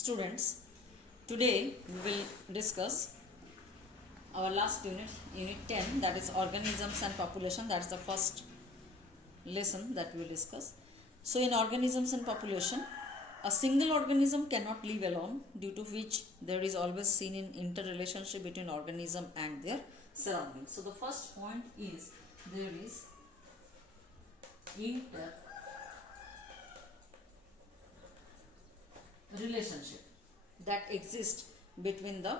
Students, today we will discuss our last unit 10, that is organisms and population. That's the first lesson that we will discuss. So in organisms and population, a single organism cannot live alone, due to which there is always seen an interrelationship between organism and their surroundings. So the first point is there is interrelationship that exists between the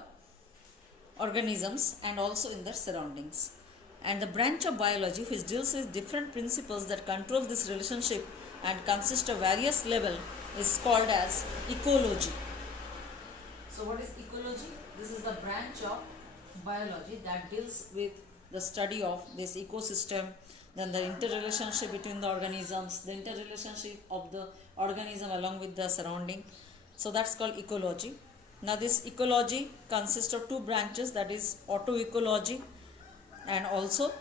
organisms and also in their surroundings. And the branch of biology which deals with different principles that control this relationship and consist of various levels is called as ecology. So what is ecology? This is the branch of biology that deals with the study of this ecosystem, then the interrelationship between the organisms, the interrelationship of the organism along with the surrounding. So that's called ecology. Now this ecology consists of two branches, that is autoecology and also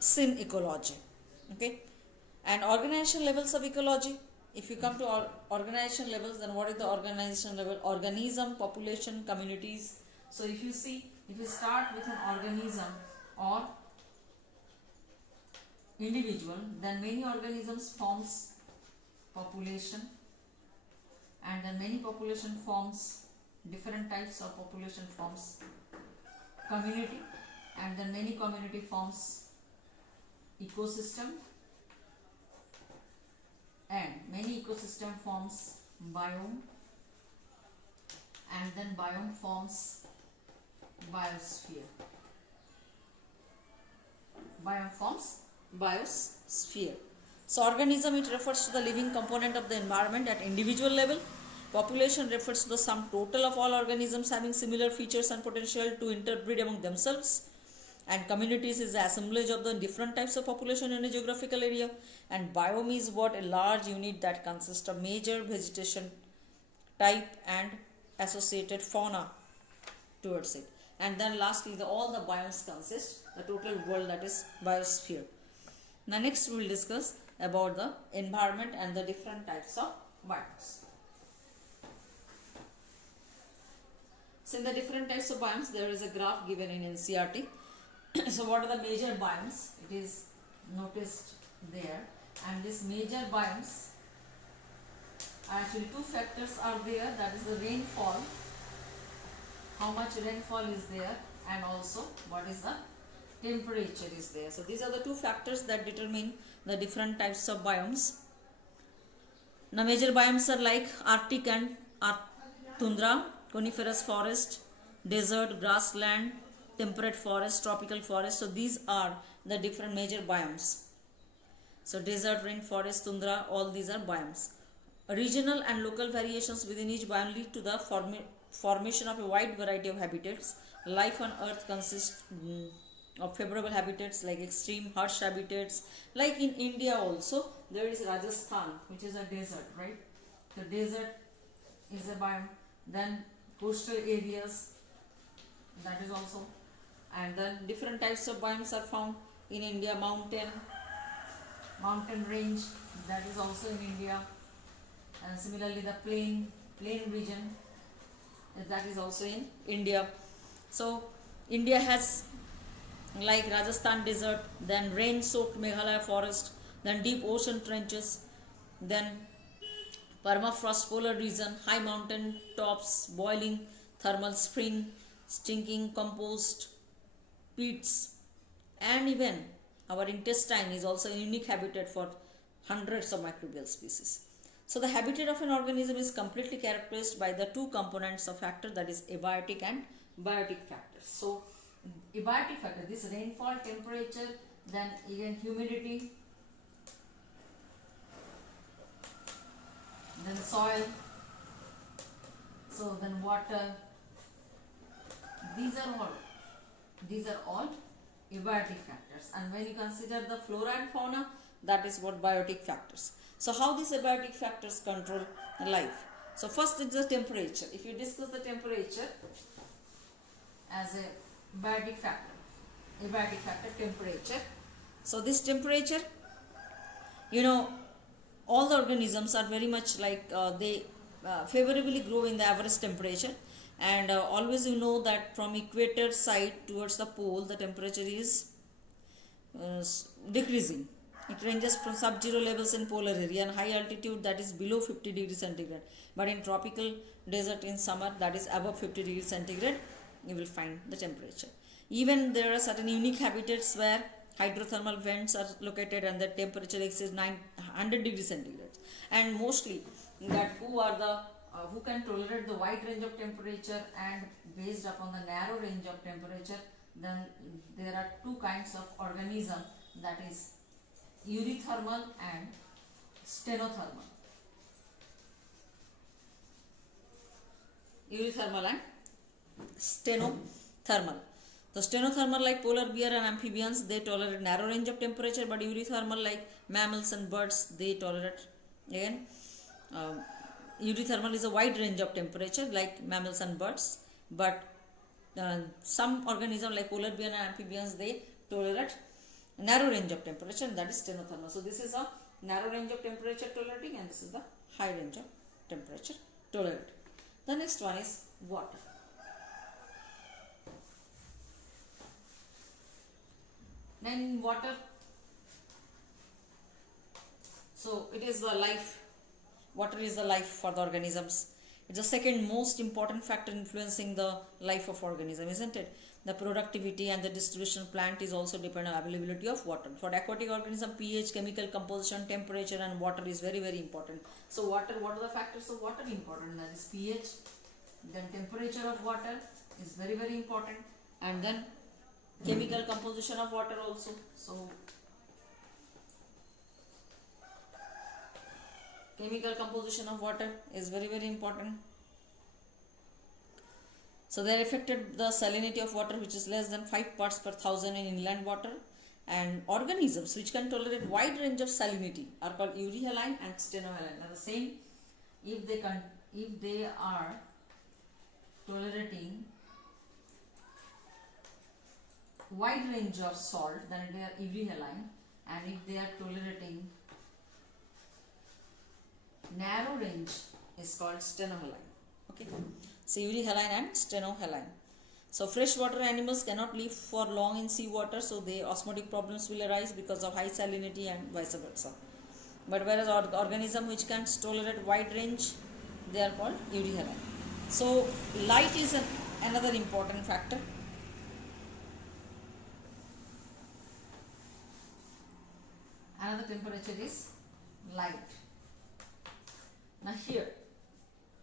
synecology. Okay, and organization levels of ecology. If you come to organization levels, then what is the organization level? Organism, population, communities. So if you see, if you start with an organism or individual, then many organisms forms population, and then many population forms different types of population forms community, and then many community forms ecosystem, and many ecosystem forms biome, and then biome forms biosphere. Biome forms biosphere. So organism, it refers to the living component of the environment at individual level. Population refers to the sum total of all organisms having similar features and potential to interbreed among themselves. And communities is the assemblage of the different types of population in a geographical area. And biome is what? A large unit that consists of major vegetation type and associated fauna towards it. And then lastly, all the biomes consist, the total world, that is biosphere. Now next we will discuss about the environment and the different types of biomes. So in the different types of biomes, there is a graph given in NCERT. So what are the major biomes? It is noticed there, and these major biomes, actually two factors are there, that is the rainfall, how much rainfall is there, and also what is the temperature is there. So these are the two factors that determine the different types of biomes. Now major biomes are like Arctic and tundra, coniferous forest, desert, grassland, temperate forest, tropical forest. So these are the different major biomes. So desert, rainforest, tundra, all these are biomes. Regional and local variations within each biome lead to the formation of a wide variety of habitats. Life on earth consists of favorable habitats like extreme harsh habitats. Like in India also, there is Rajasthan, which is a desert, right? The desert is a biome. Then coastal areas, that is also. And then different types of biomes are found in India. Mountain range, that is also in India. And similarly the plain region, that is also in India. So India has like Rajasthan desert, then rain soaked Meghalaya forest, then deep ocean trenches, then permafrost polar region, high mountain tops, boiling thermal spring, stinking compost pits, and even our intestine is also a unique habitat for hundreds of microbial species. So the habitat of an organism is completely characterized by the two components of factor, that is abiotic and biotic factors. So abiotic factor, this rainfall, temperature, then even humidity, then soil, so then water, these are all abiotic factors. And when you consider the flora and fauna, that is what biotic factors. So how these abiotic factors control life? So first is the temperature. If you discuss the temperature as a abiotic factor, temperature. So this temperature, all the organisms are very much like they favorably grow in the average temperature. And always you know that from equator side towards the pole the temperature is decreasing. It ranges from sub-zero levels in polar area and high altitude, that is below 50 degrees centigrade. But in tropical desert in summer, that is above 50 degrees centigrade, you will find the temperature. Even there are certain unique habitats where hydrothermal vents are located and the temperature exceeds 900 degrees centigrade. And mostly that who can tolerate the wide range of temperature and based upon the narrow range of temperature, then there are two kinds of organism, that is eurythermal and stenothermal. Eurythermal and stenothermal. The stenothermal like polar bear and amphibians, they tolerate narrow range of temperature, but eurythermal like mammals and birds, they tolerate again eurythermal is a wide range of temperature like mammals and birds, but some organisms like polar bear and amphibians, they tolerate narrow range of temperature, and that is stenothermal. So this is a narrow range of temperature tolerating, and this is the high range of temperature tolerating. The next one is water. Then water, so it is the life. Water is the life for the organisms. It's the second most important factor influencing the life of organism, isn't it? The productivity and the distribution of plant is also dependent on availability of water. For aquatic organism, pH, chemical composition, temperature and water is very, very important. So water, what are the factors of water important? That is pH, then temperature of water is very, very important, and then chemical composition of water also. So chemical composition of water is very, very important. So they are affected the salinity of water, which is less than 5 parts per thousand in inland water, and organisms which can tolerate wide range of salinity are called euryhaline and stenohaline. Now the same, if they are tolerating wide range of salt, then they are euryhaline, and if they are tolerating narrow range is called stenohaline. Okay, so euryhaline and stenohaline. So freshwater animals cannot live for long in sea water, so the osmotic problems will arise because of high salinity and vice versa. But whereas organism which can tolerate wide range, they are called euryhaline. So light is another important factor. Another temperature is light. Now here,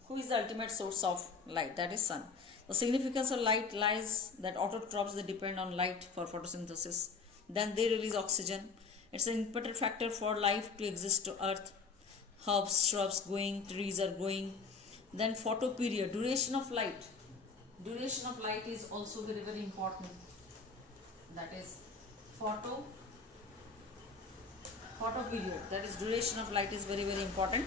who is the ultimate source of light? That is sun. The significance of light lies that autotrophs, they depend on light for photosynthesis. Then they release oxygen. It's an important factor for life to exist to earth. Herbs, shrubs growing, trees are growing. Then photoperiod, duration of light. Duration of light is also very, very important. That is photoperiod. That is duration of light is very, very important.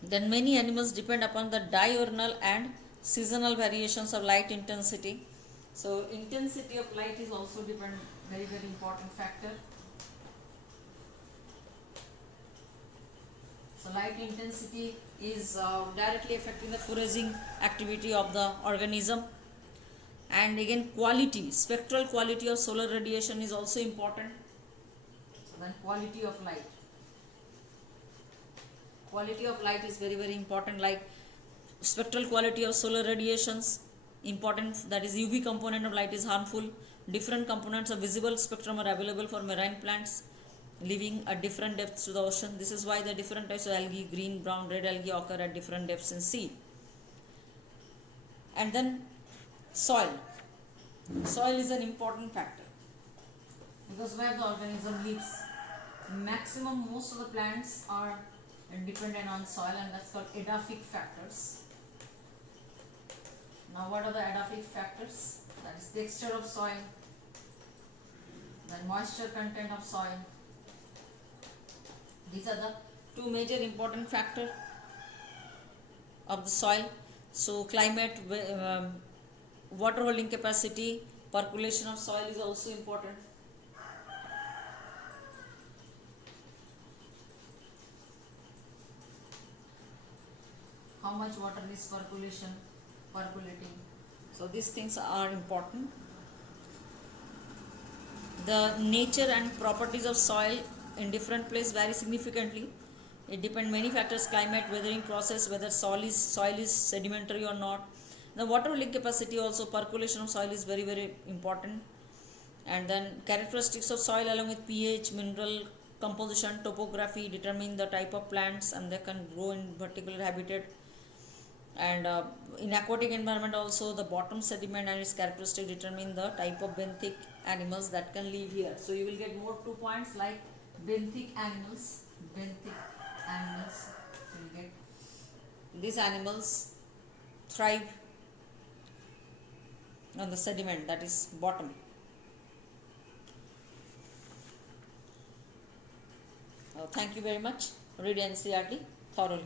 Then many animals depend upon the diurnal and seasonal variations of light intensity. So intensity of light is also very, very important factor. So light intensity is directly affecting the foraging activity of the organism. And again, quality, spectral quality of solar radiation is also important. So then quality of light. Quality of light is very, very important, like spectral quality of solar radiations important, that is UV component of light is harmful. Different components of visible spectrum are available for marine plants living at different depths to the ocean. This is why the different types of algae, green, brown, red algae occur at different depths in sea. And then soil. Soil is an important factor because where the organism lives, most of the plants are dependent on soil, and that's called edaphic factors. Now what are the edaphic factors? That is texture of soil, then moisture content of soil. These are the two major important factors of the soil. So climate, water holding capacity, percolation of soil is also important. how much water is percolating. So these things are important. The nature and properties of soil in different places vary significantly. It depends many factors: climate, weathering process, whether soil is sedimentary or not. The water holding capacity also, percolation of soil is very important. And then characteristics of soil along with pH, mineral composition, topography determine the type of plants and they can grow in particular habitat. And in aquatic environment also, the bottom sediment and its characteristic determine the type of benthic animals that can live here. So you will get more 2 points like benthic animals. Benthic animals, you will get these animals thrive on the sediment, that is bottom. Thank you very much. Read NCERT thoroughly.